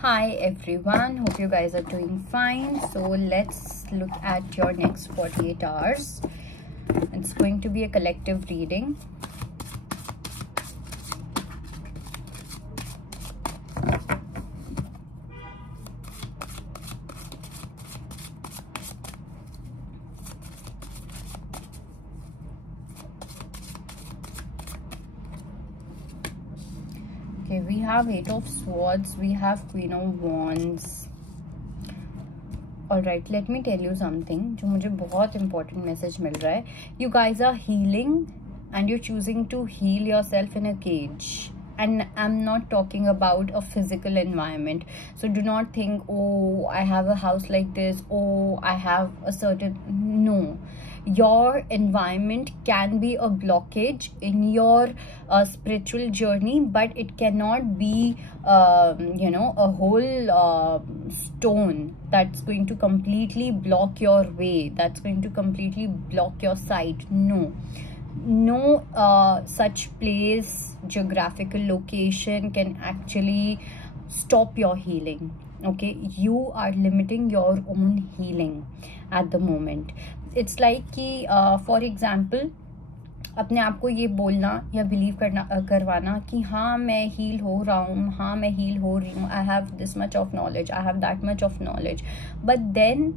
Hi everyone, hope you guys are doing fine. So let's look at your next 48 hours. It's going to be a collective reading. Okay, we have 8 of Swords, we have Queen of Wands. Alright, let me tell you something जो मुझे बहुत important message मिल रहा है. You guys are healing and you're choosing to heal yourself in a cage. And I'm not talking about a physical environment. So do not think, oh, I have a house like this. Oh, I have a certain... No. Your environment can be a blockage in your spiritual journey, but it cannot be, a whole stone that's going to completely block your way. That's going to completely block your sight. No. No such place, geographical location can actually stop your healing. Okay, you are limiting your own healing at the moment. It's like कि for example अपने आप को ये बोलना या बिलीव करवाना कि हाँ मैं हील हो रहा हूँ, हाँ मैं हील हो रही हूँ, I have this much of knowledge, I have that much of knowledge, but then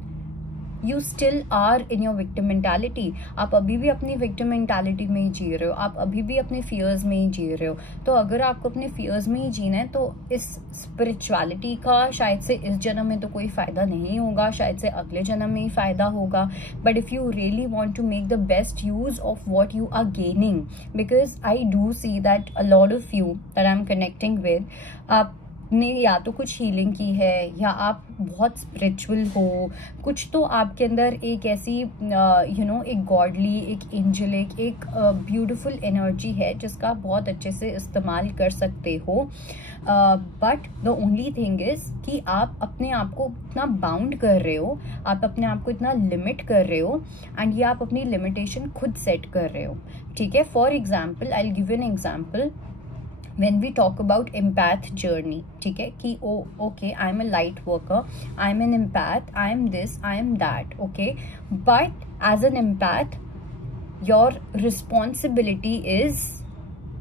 you still are in your victim mentality. आप अभी भी अपनी विक्टिम मेंटालिटी में ही जी रहे हो, आप अभी भी अपने फियर्स में ही जी रहे हो. तो अगर आपको अपने फियर्स में ही जीना है तो इस स्पिरिचुअलिटी का शायद से इस जन्म में तो कोई फ़ायदा नहीं होगा, शायद से अगले जन्म में ही फ़ायदा होगा. But if you really want to make the best use of what you are gaining, because I do see that a lot of you that I am connecting with, आपने या तो कुछ हीलिंग की है या आप बहुत स्पिरिचुअल हो, कुछ तो आपके अंदर एक ऐसी एक गॉडली, एक एंजेलिक, एक ब्यूटीफुल एनर्जी है जिसका बहुत अच्छे से इस्तेमाल कर सकते हो. But the only thing is कि आप अपने आप को इतना बाउंड कर रहे हो, आप अपने आप को इतना लिमिट कर रहे हो, एंड ये आप अपनी लिमिटेशन खुद सेट कर रहे हो. ठीक है, for example I will give an example. When we talk about empath journey, ठीक है कि okay, I'm a light worker, I'm an empath, I'm this, I'm that, okay, but as an empath your responsibility is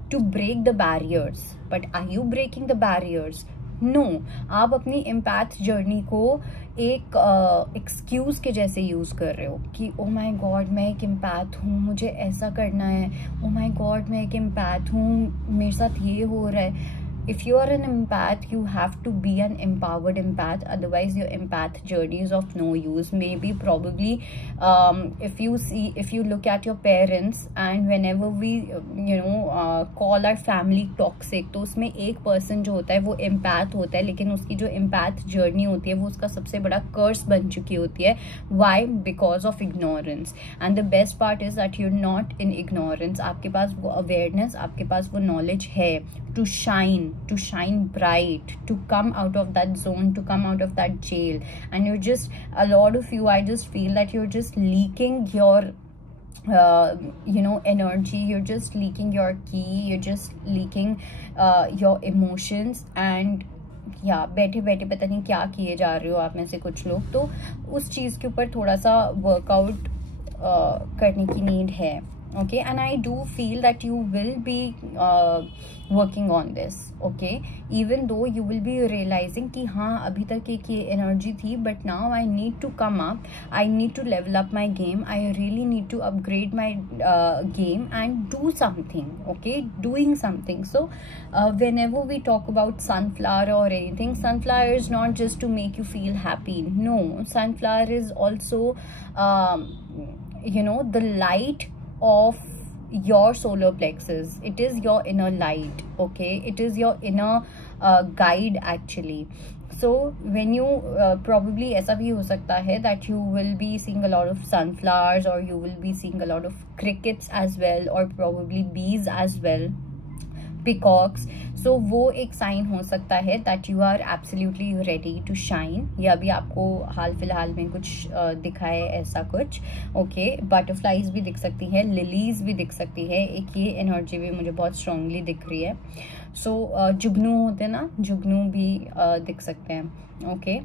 to break the barriers. But are you breaking the barriers? No. आप अपनी empath journey को एक एक्सक्यूज़ के जैसे यूज़ कर रहे हो कि ओ माई गॉड मैं एक एम्पैथ हूँ, मुझे ऐसा करना है, ओ माई गॉड मैं एक एम्पैथ हूँ, मेरे साथ ये हो रहा है. If you are an empath, you have to be an empowered empath. Otherwise, your empath journey is of no use. Maybe, probably, if you look at your parents, and whenever we, call our family toxic, तो उसमें एक person जो होता है वो empath होता है, लेकिन उसकी जो empath journey होती है वो उसका सबसे बड़ा curse बन चुकी होती है. Why? Because of ignorance. And the best part is that you're not in ignorance. आपके पास वो awareness, आपके पास वो knowledge है to shine bright, to come out of that zone, to come out of that jail. And you're just, a lot of you, I just feel that you're just leaking your energy, you're just leaking your ki, you're just leaking your emotions. And या बैठे बैठे पता नहीं क्या किए जा रहे हो आप में से कुछ लोग. तो उस चीज़ के ऊपर थोड़ा सा वर्कआउट करने की नीड है. Okay, and I do feel that you will be working on this. Okay, even though you will be realizing कि हाँ अभी तक एक ये energy थी, but now I need to come up, I need to level up my game, I really need to upgrade my game and do something. Okay, doing something. So whenever we talk about sunflower or anything, sunflower is not just to make you feel happy. No, sunflower is also the light of your solar plexus. It is your inner light. Okay, it is your inner guide actually. So when you probably ऐसा भी हो सकता है that you will be seeing a lot of sunflowers, or you will be seeing a lot of crickets as well, or probably bees as well. Peacocks, so वो एक sign हो सकता है that you are absolutely ready to shine. या अभी आपको हाल फिलहाल में कुछ दिखा है ऐसा कुछ, ओके। बटरफ्लाइज भी दिख सकती है, लिलीज भी दिख सकती है, एक ये एनर्जी भी मुझे बहुत स्ट्रांगली दिख रही है। सो जुगनू होते हैं ना, जुगनू भी दिख सकते हैं, okay.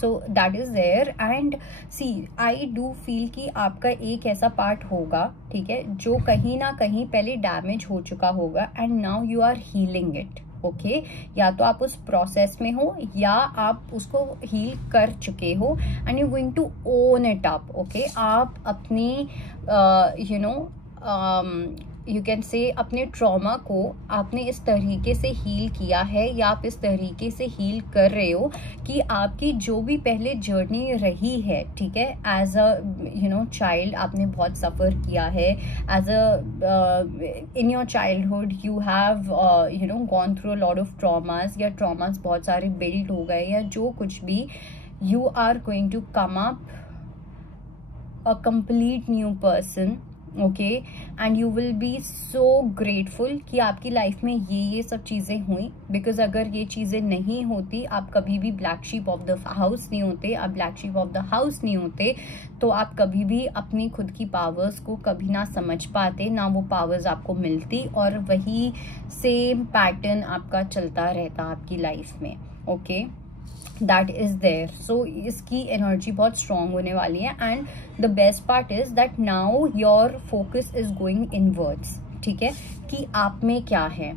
So that is there and see I do feel कि आपका एक ऐसा पार्ट होगा, ठीक है, जो कहीं ना कहीं पहले डैमेज हो चुका होगा and now you are healing it, okay. या तो आप उस प्रोसेस में हो या आप उसको हील कर चुके हो and you going to own it up, okay. आप अपनी यू कैन से अपने ट्रॉमा को आपने इस तरीके से हील किया है या आप इस तरीके से हील कर रहे हो कि आपकी जो भी पहले जर्नी रही है, ठीक है, एज अ चाइल्ड आपने बहुत सफ़र किया है, as a in your childhood you have gone through a lot of traumas, या ट्रॉमास बहुत सारे बिल्ड हो गए या जो कुछ भी, you are going to come up a complete new person, okay. And you will be so grateful कि आपकी लाइफ में ये सब चीज़ें हुई, बिकॉज अगर ये चीज़ें नहीं होती आप कभी भी black sheep of the house नहीं होते, आप black sheep of the house नहीं होते, तो आप कभी भी अपनी खुद की पावर्स को कभी ना समझ पाते, ना वो पावर्स आपको मिलती, और वही सेम पैटर्न आपका चलता रहता आपकी लाइफ में, okay. That is there. So इसकी एनर्जी बहुत स्ट्रांग होने वाली है and the best part is that now your focus is going inwards, ठीक है, कि आप में क्या है,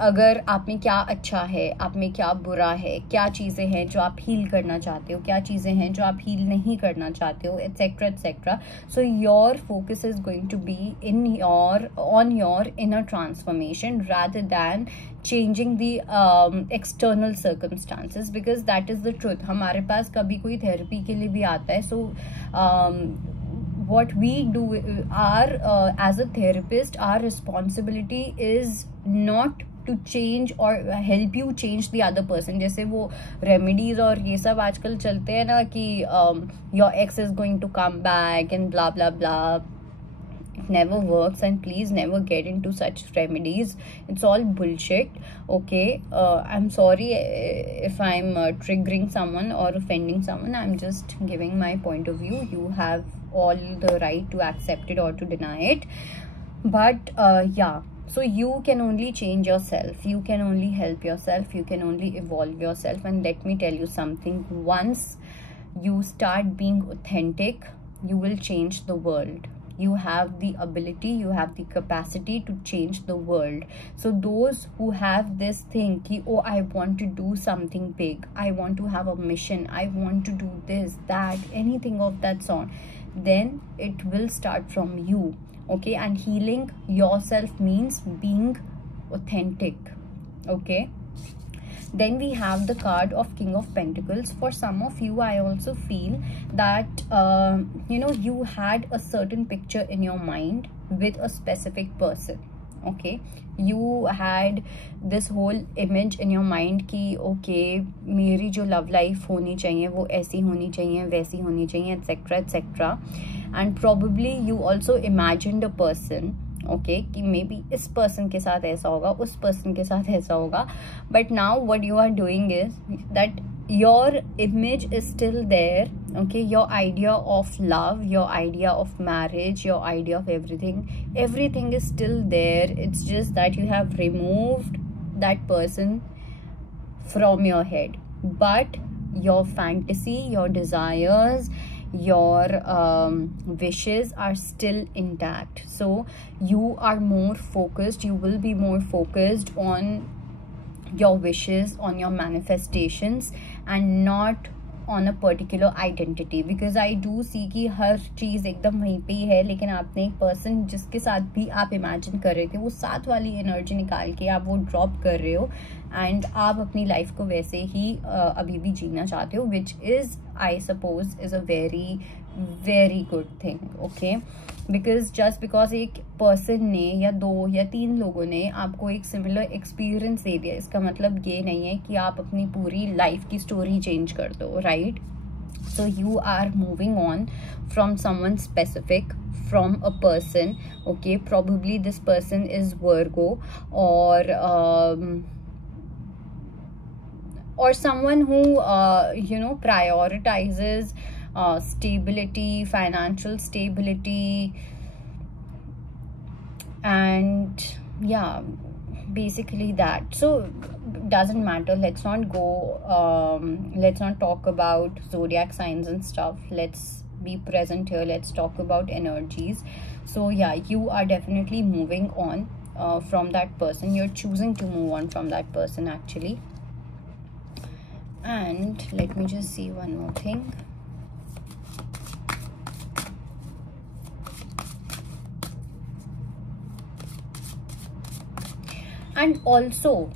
अगर आप में क्या अच्छा है, आप में क्या बुरा है, क्या चीज़ें हैं जो आप हील करना चाहते हो, क्या चीज़ें हैं जो आप हील नहीं करना चाहते हो, etcetera etcetera. So your focus is going to be in on your inner transformation rather than changing the external circumstances, because that is the truth। हमारे पास कभी कोई थेरेपी के लिए भी आता है, so what we do as a therapist, our responsibility is not to change or help you change the other person। जैसे वो रेमेडीज और ये सब आजकल चलते हैं ना कि your ex is going to come back and blah blah blah, it never works and please never get into such remedies, it's all bullshit, okay। I'm sorry if I'm triggering someone or offending someone, I'm just giving my point of view, you have all the right to accept it or to deny it, but yeah, so you can only change yourself, you can only help yourself, you can only evolve yourself, and let me tell you something, once you start being authentic you will change the world, you have the ability, you have the capacity to change the world। So those who have this thing ki oh I want to do something big, I want to have a mission, I want to do this that anything of that sort, then it will start from you, okay। And healing yourself means being authentic, okay। Then we have the card of King of Pentacles. For some of you I also feel that you had a certain picture in your mind with a specific person, okay। You had this whole image in your mind कि okay मेरी जो love life होनी चाहिए वो ऐसी होनी चाहिए, वैसी होनी चाहिए, etc etc, and probably you also imagined a person, okay, कि मे बी इस पर्सन के साथ ऐसा होगा, उस पर्सन के साथ ऐसा होगा, but now what you are doing is that your image is still there, okay. Your idea of love, your idea of marriage, your idea of everything is still there, it's just that you have removed that person from your head, but your fantasy, your desires, your wishes are still intact, so you are more focused, you will be more focused on your wishes, on your manifestations and not on a particular identity, because I do see कि हर चीज़ एकदम वहीं पे ही है, लेकिन आपने एक पर्सन जिसके साथ भी आप इमेजिन कर रहे थे वो साथ वाली एनर्जी निकाल के आप वो ड्रॉप कर रहे हो एंड आप अपनी लाइफ को वैसे ही अभी भी जीना चाहते हो, which is I suppose is a very very good thing, okay. Because just because एक पर्सन ने या 2 या 3 लोगों ने आपको एक सिमिलर एक्सपीरियंस दे दिया, इसका मतलब ये नहीं है कि आप अपनी पूरी लाइफ की स्टोरी चेंज कर दो, right. So you are moving on from someone specific from a person. Okay, probably this person is Virgo, or someone who prioritizes stability, financial stability, and yeah, basically that. So doesn't matter, let's not talk about zodiac signs and stuff. Let's be present here, let's talk about energies. So yeah, you are definitely moving on from that person. You're choosing to move on from that person actually. And let me just see one more thing. And also,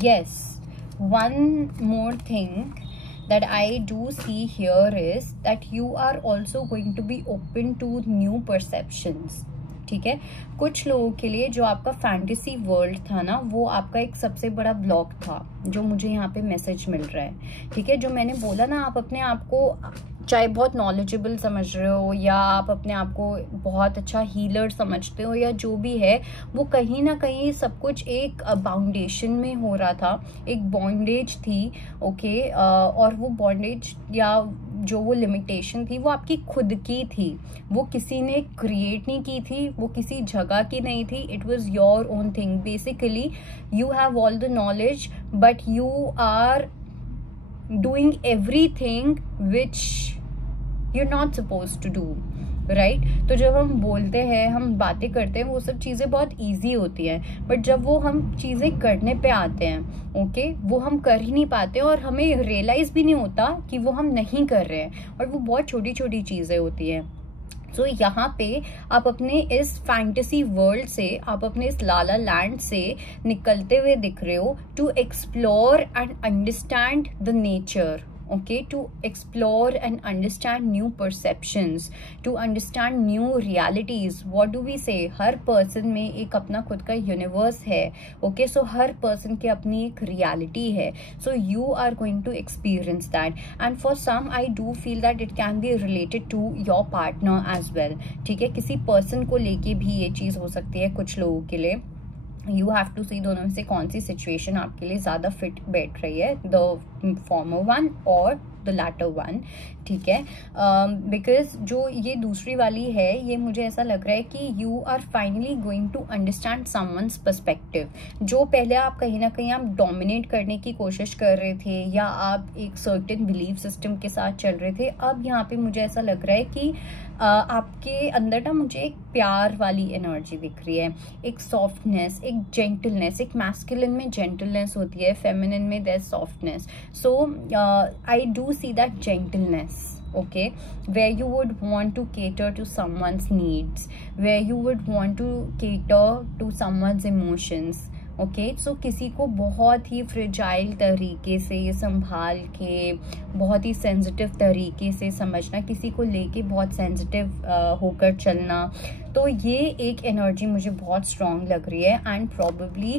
yes, one more thing that I do see here is that you are also going to be open to new perceptions. ठीक है, कुछ लोगों के लिए जो आपका fantasy world था ना, वो आपका एक सबसे बड़ा ब्लॉक था, जो मुझे यहाँ पे मैसेज मिल रहा है. ठीक है, जो मैंने बोला ना, आप अपने आप को चाहे बहुत नॉलेजेबल समझ रहे हो, या आप अपने आप को बहुत अच्छा हीलर समझते हो, या जो भी है, वो कहीं ना कहीं सब कुछ एक बाउंडेशन में हो रहा था, एक बॉन्डेज थी. ओके, और वो बॉन्डेज या जो वो लिमिटेशन थी, वो आपकी खुद की थी, वो किसी ने क्रिएट नहीं की थी, वो किसी जगह की नहीं थी. It was your own thing. Basically you have all the knowledge, but you are doing everything which you're not supposed to do, right? तो जब हम बोलते हैं, हम बातें करते हैं, वो सब चीज़ें बहुत easy होती हैं, बट जब वो हम चीज़ें करने पे आते हैं, ओके, वो हम कर ही नहीं पाते, और हमें रियलाइज भी नहीं होता कि वो हम नहीं कर रहे हैं, और वो बहुत छोटी छोटी चीज़ें होती हैं. तो यहाँ पे आप अपने इस फैंटेसी वर्ल्ड से, आप अपने इस लाला लैंड से निकलते हुए दिख रहे हो, to explore and understand the nature. Okay, to explore and understand new perceptions, to understand new realities. What do we say? हर person में एक अपना खुद का universe है. Okay, so हर person के अपनी एक reality है. So you are going to experience that. And for some, I do feel that it can be related to your partner as well. ठीक है, किसी person को लेके भी ये चीज़ हो सकती है कुछ लोगों के लिए. यू हैव टू सी दोनों में से कौन सी सिचुएशन आपके लिए ज़्यादा फिट बैठ रही है, द फॉर्मर वन और द लैटर वन. ठीक है, बिकॉज जो ये दूसरी वाली है, ये मुझे ऐसा लग रहा है कि you are finally going to understand someone's perspective. जो पहले आप कहीं ना कहीं आप डोमिनेट करने की कोशिश कर रहे थे, या आप एक सर्टेन बिलीफ सिस्टम के साथ चल रहे थे, अब यहाँ पे मुझे ऐसा लग रहा है कि आपके अंदर ना मुझे एक प्यार वाली एनर्जी दिख रही है, एक सॉफ्टनेस, एक जेंटलनेस. एक मैस्कुलिन में जेंटलनेस होती है, फेमिनिन में there softness. So I do see that gentleness, okay, where you would want to cater to someone's needs, where you would want to cater to someone's emotions. Okay, so किसी को बहुत ही फ्रेजाइल तरीके से संभाल के, बहुत ही सेंसिटिव तरीके से समझना, किसी को लेके बहुत सेंसिटिव होकर चलना. तो ये एक एनर्जी मुझे बहुत स्ट्रॉन्ग लग रही है. And probably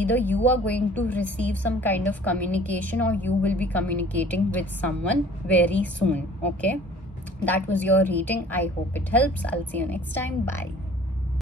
either you are going to receive some kind of communication, और you will be communicating with someone very soon. Okay, that was your reading. I hope it helps. I'll see you next time. Bye.